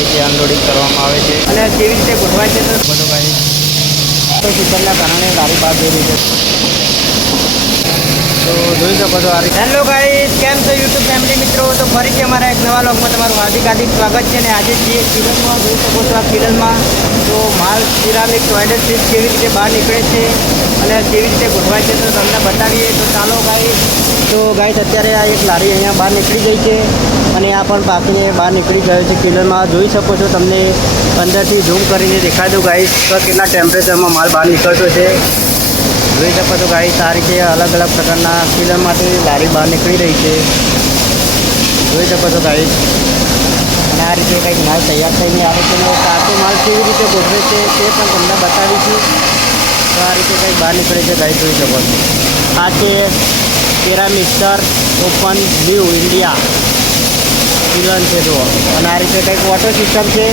રીતે અનલોડિંગ કરવામાં આવે છે અને કેવી રીતે ગોઠવાય છે તો બધું ભાઈ તો સિસ્ટમના કારણે લારી બહાર જઈ રહી છે તો જોઈ શકો છો આ રીતે. હેલો ગાઈસ, કેમ છો યુટ્યુબ ફેમિલી મિત્રો? તો ફરીથી અમારા એક નવા વ્લોગમાં તમારું હાર્દિક સ્વાગત છે અને આજે છીએ કિલનમાં. જોઈ શકો છો આ કિલનમાં તો માલ સિરામિક ટોયલેટ સીટ કેવી રીતે બહાર નીકળે છે અને કેવી રીતે ગોઠવાય છે તો તમને બતાવીએ. તો ચાલો ગાઈસ. તો ગાઈસ અત્યારે આ એક લારી અહીંયા બહાર નીકળી ગઈ છે અને આ પણ પાકીને બહાર નીકળી ગયો છે કિલનમાં. જોઈ શકો છો, તમને અંદરથી ઝૂમ કરીને દેખાડી દઉં ગાઈસ તો કેટલા ટેમ્પરેચરમાં માલ બહાર નીકળતો છે. જોઈ શકો છો ગાઈસ, આ રીતે અલગ અલગ પ્રકારના કિલરમાંથી લારી બહાર નીકળી રહી છે. જોઈ શકો છો ગાઈસ. અને આ રીતે કંઈક માલ તૈયાર થઈને આવે છે અને કાચો માલ કેવી રીતે ગોઠવે છે તે પણ તમને બતાવીશું. તો આ રીતે કંઈક બહાર નીકળે છે ગાઈસ, જોઈ શકો છો. આ છે પેરામિસ્ટર ઓપન ન્યૂ ઇન્ડિયા કિલન છે જુઓ. અને આ રીતે કંઈક ઓટો સિસ્ટમ છે.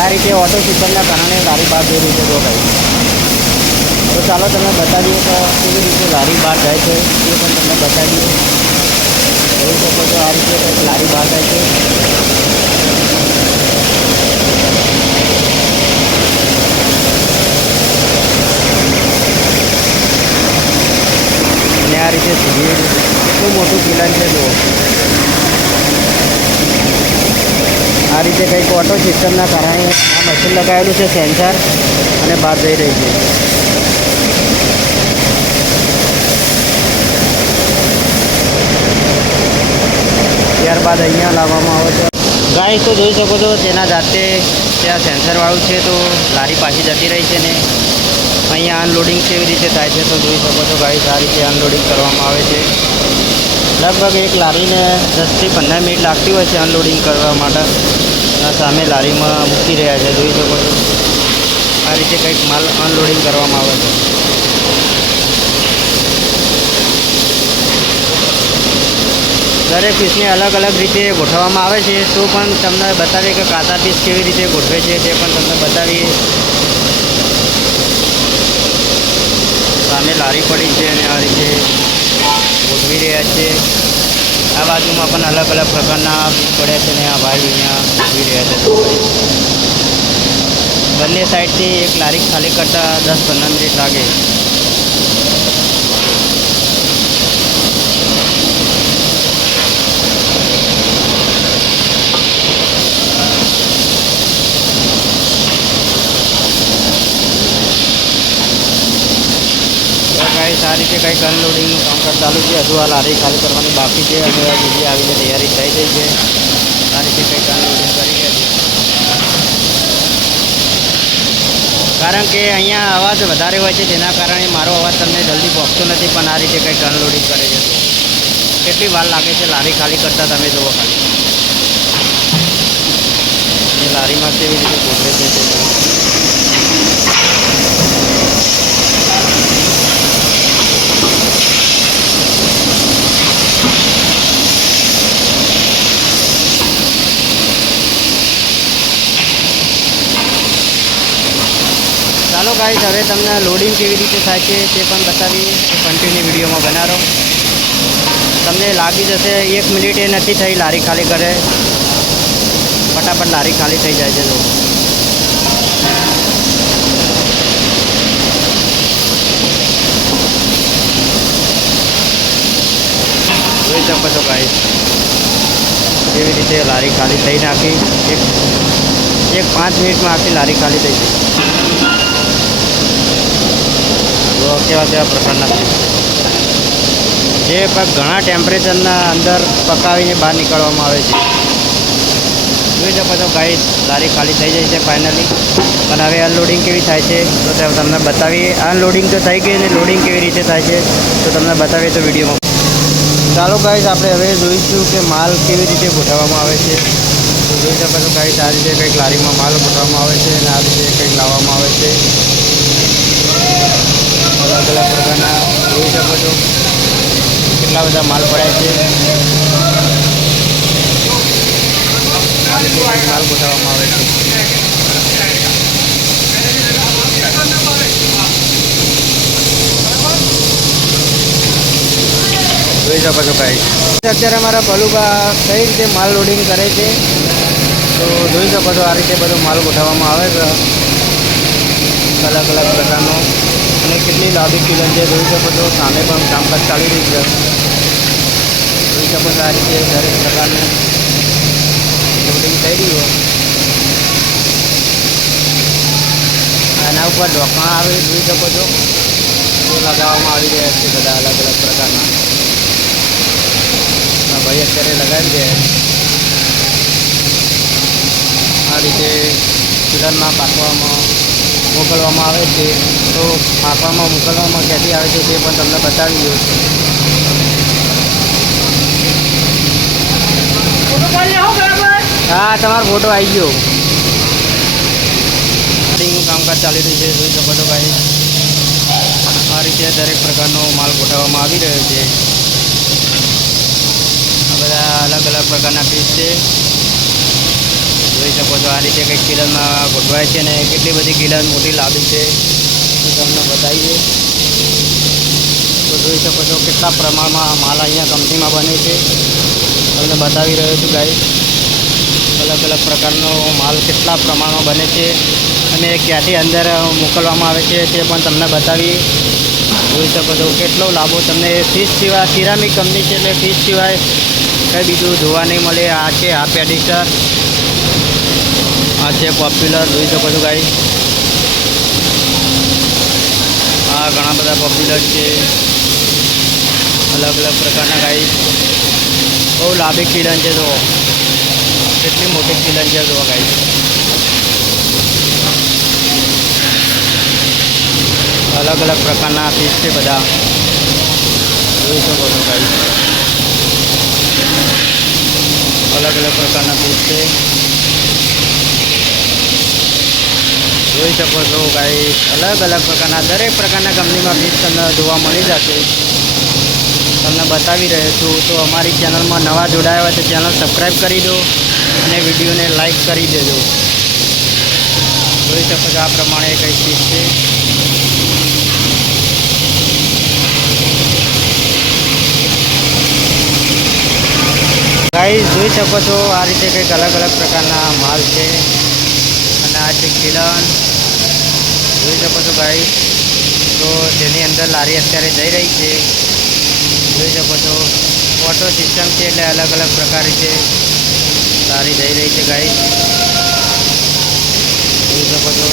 આ રીતે ઓટો સિસ્ટમના કારણે લારી બહાર જઈ રહી છે જુઓ ગાઈસ. તો ચાલો તમને બતાવીએ તો કેવી રીતે લારી બહાર જાય છે એ પણ તમને બતાવીએ. જોઈ શકો છો આ રીતે કંઈક લારી બહાર જાય છે. અને આ રીતે સીધી કેટલું મોટું કિલન છે જુઓ. આ રીતે કંઈક ઓટો સિસ્ટમના કારણે આ મશીન લગાવેલું છે સેન્સર અને બહાર જઈ રહી છે. ત્યારબાદ અહીંયા લાવવામાં આવે છે ગાઈસ. તો જોઈ શકો છો તેના જાતે ત્યાં સેન્સરવાળું છે તો લારી પાછી જતી રહી છે ને અહીંયા અનલોડિંગ કેવી રીતે થાય છે તો જોઈ શકો છો ગાઈસ. આ રીતે અનલોડિંગ કરવામાં આવે છે. લગભગ એક લારીને 10થી 15 મિનિટ લાગતી હોય છે અનલોડિંગ કરવા માટે. સામે લારીમાં મૂકી રહ્યા છે, જોઈ શકો છો. આ રીતે કંઈક માલ અનલોડિંગ કરવામાં આવે છે. દરેક પીસને અલગ અલગ રીતે ગોઠવવામાં આવે છે તો પણ તમને બતાવીએ કે કાચા પીસ કેવી રીતે ગોઠવે છે તે પણ તમને બતાવીએ. સામે લારી પડી છે અને આ રીતે ગોઠવી રહ્યા છે. આ બાજુમાં પણ અલગ અલગ પ્રકારના પીસ પડ્યા છે અને આ ભાઈ અહીંયા ગોઠવી રહ્યા છે. બંને સાઈડથી એક લારી ખાલી કરતાં 10-15 મિનિટ લાગે. આ રીતે કંઈક અનલોડિંગનું કામકાજ ચાલુ છે. હજુ આ લારી ખાલી કરવાની બાકી છે અને બીજી આવીને તૈયારી થઈ ગઈ છે. આ રીતે કંઈક અનલોડિંગ કરી રહ્યા છે કારણ કે અહીંયા અવાજ વધારે હોય છે તેના કારણે મારો અવાજ તમને જલ્દી પહોંચતો નથી. પણ આ રીતે કંઈક અનલોડિંગ કરે છે. કેટલી વાર લાગે છે લારી ખાલી કરતાં તમે જુઓ ખાલી. એ લારીમાં કેવી રીતે ગોઠવે છે તે ચાલો ગાઈસ, હવે તમને લોડિંગ કેવી રીતે થાય છે તે પણ બતાવીએ. કન્ટિન્યુ વિડીયોમાં બનાવો. તમને લાગી જશે 1 મિનિટ એ નથી થઈ લારી ખાલી કરે, ફટાફટ લારી ખાલી થઈ જાય છે. તો જોઈ શકો છો ગાઈસ કેવી રીતે લારી ખાલી થઈ નાખી. એક 5 મિનિટમાં આખી લારી ખાલી થઈ ગઈ. કેવા કેવા પ્રકારના છે જે ઘણા ટેમ્પરેચરના અંદર પકાવીને બહાર નીકળવામાં આવે છે. જોઈ શકો છો ગાઈસ, લારી ખાલી થઈ જાય છે ફાઇનલી. અને હવે અનલોડિંગ કેવી થાય છે તો તમને બતાવીએ. અનલોડિંગ તો થઈ ગઈ અને લોડિંગ કેવી રીતે થાય છે તો તમને બતાવીએ તો વિડીયોમાં. ચાલો ગાઈસ, આપણે હવે જોઈશું કે માલ કેવી રીતે ગોઠવવામાં આવે છે. તો જોઈ શકો છો ગાઈસ, આ રીતે કંઈક લારીમાં માલ ગોઠવવામાં આવે છે અને આ રીતે કંઈક લાવવામાં આવે છે. અલગ અલગ પ્રકારના જોઈ શકો છો કેટલા બધા માલ પડ્યા છે. આ રીતે માલ ગોઠવવામાં આવે છે. જોઈ શકો છો ગાઈસ. અત્યારે અમારા ભલુભા કઈ રીતે માલ લોડિંગ કરે છે તો તો જોઈ શકો છો આ રીતે બધો માલ ગોઠવવામાં આવે છે અલગ અલગ પ્રકારનો, અને કેટલી લાંબી કિલન છે જોઈ શકો છો. સામે પણ કામકાજ ચાલી રહ્યું છે. જોઈ શકો છો આ રીતે દરેક પ્રકારનું લોડિંગ થઈ રહ્યું. આના ઉપર ઢોકણા આવે જોઈ શકો છો, તો લગાવવામાં આવી રહ્યા છે બધા અલગ અલગ પ્રકારના. ભાઈ અત્યારે લગાવી દે આ રીતે કિલનમાં પાકવામાં મોકલવામાં આવે છે. તો પાકવામાં મોકલવામાં ક્યાંથી આવે છે તે પણ તમને બતાવી દઉં. હા, તમારો ફોટો આવી ગયો. નું કામકાજ ચાલી રહ્યું છે જોઈ શકો છો ભાઈ. આ રીતે દરેક પ્રકારનો માલ ગોઠવવામાં આવી રહ્યો છે. આ બધા અલગ અલગ પ્રકારના પીસ છે જોઈ શકો છો. આ રીતે કંઈક કિલનમાં ગોઠવાય છે ને કેટલી બધી કિલન મોટી લાંબી છે એ તમને બતાવીએ તો જોઈ શકો છો કેટલા પ્રમાણમાં માલ અહીંયા કંપનીમાં બને છે તમને બતાવી રહ્યો છું ગાઈસ. અલગ અલગ પ્રકારનો માલ કેટલા પ્રમાણમાં બને છે અને ક્યાંથી અંદર મોકલવામાં આવે છે તે પણ તમને બતાવી. જોઈ શકો છો કેટલો લાંબો તમને ફીસ સિવાય સિરામિક કંપની છે એટલે ફીસ સિવાય કંઈ બીજું જોવા નહીં મળે. આ છે આ પેડિસર, આ છે પોપ્યુલર જોઈ શકો છો ગાઈસ. આ ઘણા બધા પોપ્યુલર છે અલગ અલગ પ્રકારના ગાઈસ. બહુ લાંબી કિલન છે તો કેટલી મોટી કિલન છે તો ગાઈસ. અલગ અલગ પ્રકારના પીસ છે બધા જોઈ શકો છો ગાઈસ. અલગ અલગ પ્રકારના પીસ છે જોઈ શકો છો ગાઈસ. અલગ અલગ પ્રકારના દરેક પ્રકારના કંપનીમાં પીસ તમને જોવા મળી જશે. તમને બતાવી રહ્યો છું. તો અમારી ચેનલમાં નવા જોડાયા હોય તો ચેનલ સબસ્ક્રાઈબ કરી દો અને વિડીયોને લાઈક કરી દેજો. જોઈ શકો છો આ પ્રમાણે કંઈ પીસ છે. ગાઈસ જોઈ શકો છો આ રીતે કંઈક અલગ અલગ પ્રકારના માલ છે અને આ છે કિલન જોઈ શકો છો ગાઈસ. તો તેની અંદર લારી અત્યારે જઈ રહી છે જોઈ શકો છો. ઓટો સિસ્ટમ છે એટલે અલગ અલગ પ્રકારની છે લારી જઈ રહી છે ગાઈસ જોઈ શકો છો.